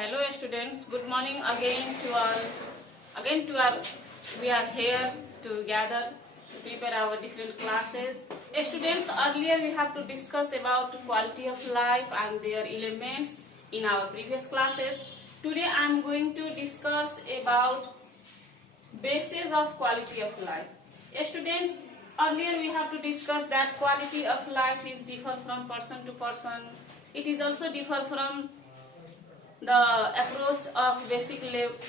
Hello students, good morning again to all. We are here together to prepare our different classes. Students, earlier we have to discuss about quality of life and their elements in our previous classes. Today I am going to discuss about basis of quality of life. Students, earlier we have to discuss that quality of life is differ from person to person. It is also differ from the approach of basic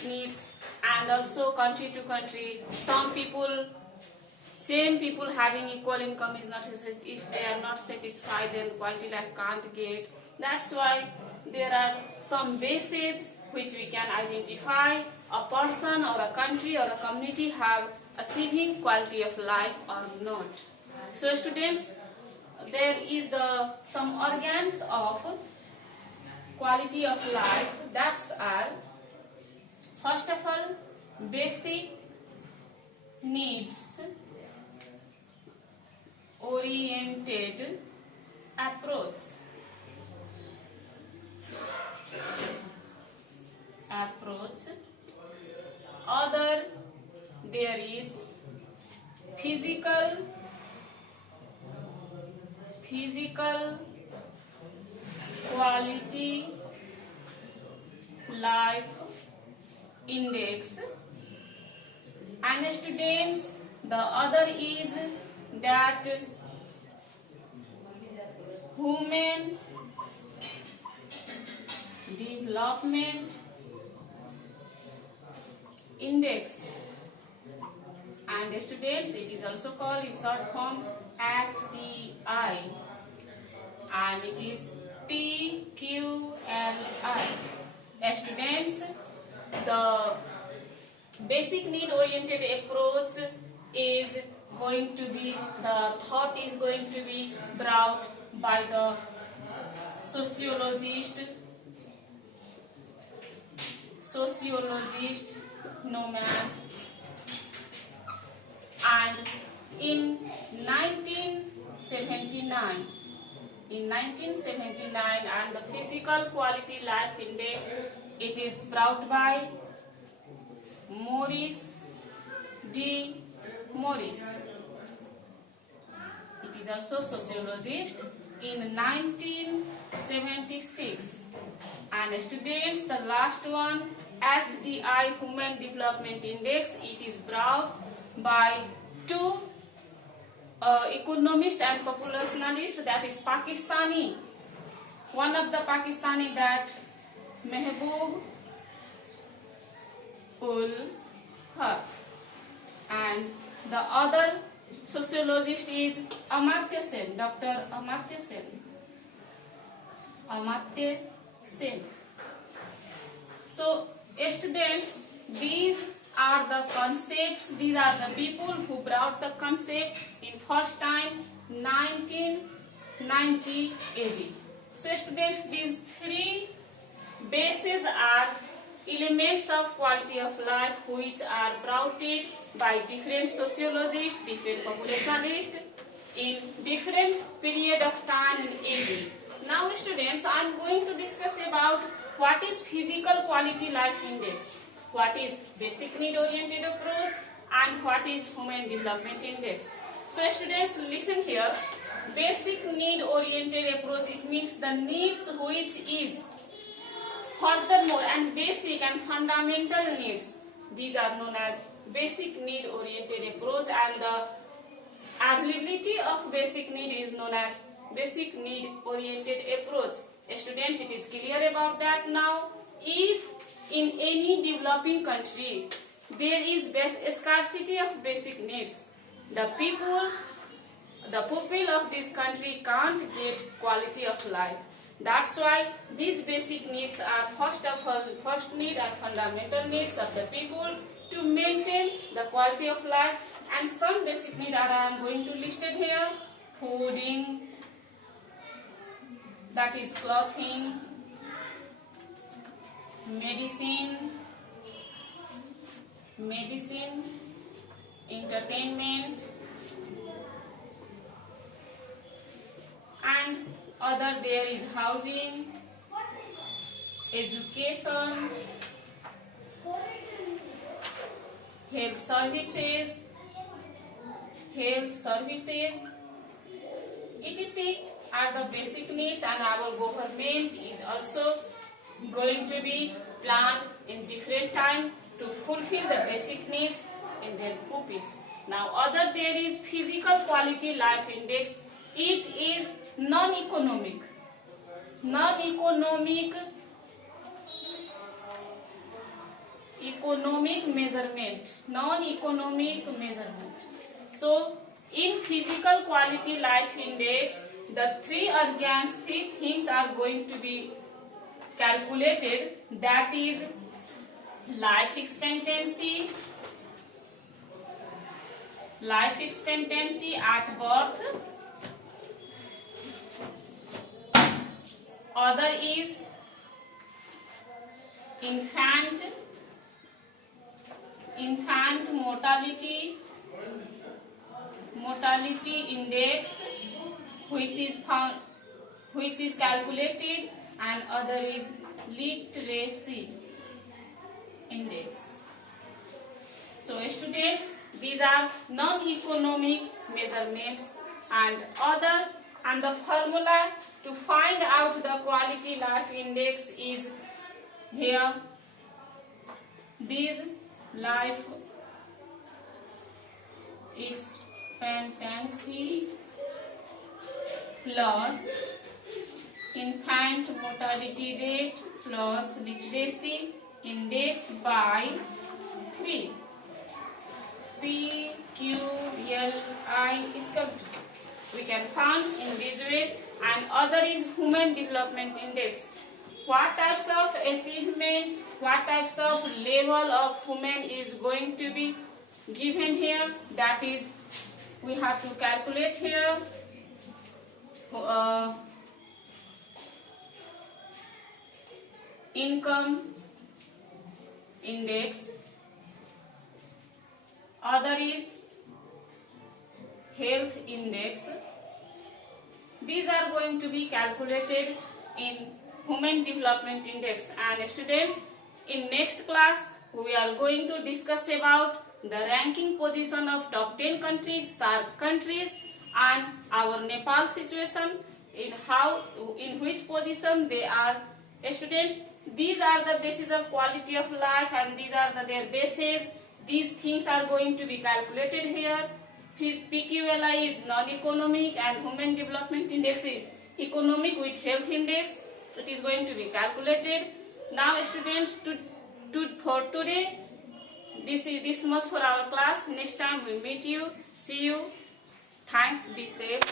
needs and also country to country. Same people having equal income is not necessary. If they are not satisfied, then quality life can't get. That's why there are some bases which we can identify a person or a country or a community have achieving quality of life or not. So students, there is some organs of quality of life. That's are, first of all, basic needs oriented approach. Other, there is physical quality life index, and students, the other is that human development index, and students, it is also called in short form HDI, and it is PQLI. Students, the basic need oriented approach is going to be, the thought is going to be brought by the sociologist Nomas, and in 1979, and the physical quality life index, it is brought by Morris D. Morris. It is also sociologist in 1976. And students, the last one, HDI, Human Development Index, it is brought by two economist and populationalist, that is Pakistani. One of the Pakistani, that Mehboob ul Haq, and the other sociologist is Amartya Sen, Dr. Amartya Sen. So students, these are the concepts, these are the people who brought the concept in first time 1990 AD. So students, these three bases are elements of quality of life which are brought by different sociologists, different populationists in different period of time in AD. Now students, I am going to discuss about what is physical quality life index, what is basic need oriented approach, and what is human development index. So students, listen here. Basic need oriented approach, it means the needs which is furthermore, and basic and fundamental needs, these are known as basic need oriented approach, and the availability of basic need is known as basic need oriented approach. Students, it is clear about that now. If in any developing country there is scarcity of basic needs, the people of this country can't get quality of life. That's why these basic needs are first need and fundamental needs of the people to maintain the quality of life. And some basic needs are I am going to list it here: fooding, that is clothing, medicine, entertainment, and other there is housing, education, health services, etc. are the basic needs, and our government is also going to be planned in different time to fulfill the basic needs in their pupils. Now other there is physical quality life index. It is non-economic measurement. So in physical quality life index, the three things are going to be calculated, that is life expectancy at birth, other is infant mortality index, which is calculated, and other is literacy index. So students, these are non-economic measurements, and the formula to find out the quality life index is here. This life expectancy plus infant mortality rate plus literacy index by 3. PQLI is correct. We can find in this way, and other is human development index. What types of achievement, what types of level of human is going to be given here, that is we have to calculate here. Income index, other is health index. These are going to be calculated in human development index. And students, in next class we are going to discuss about the ranking position of top 10 countries, SAARC countries, and our Nepal situation, in which position they are. Students, these are the basis of quality of life, and these are their bases. These things are going to be calculated here. His PQLI is non-economic, and human development index is economic with health index. It is going to be calculated. Now students, for today, this much for our class. Next time we meet you. See you. Thanks. Be safe.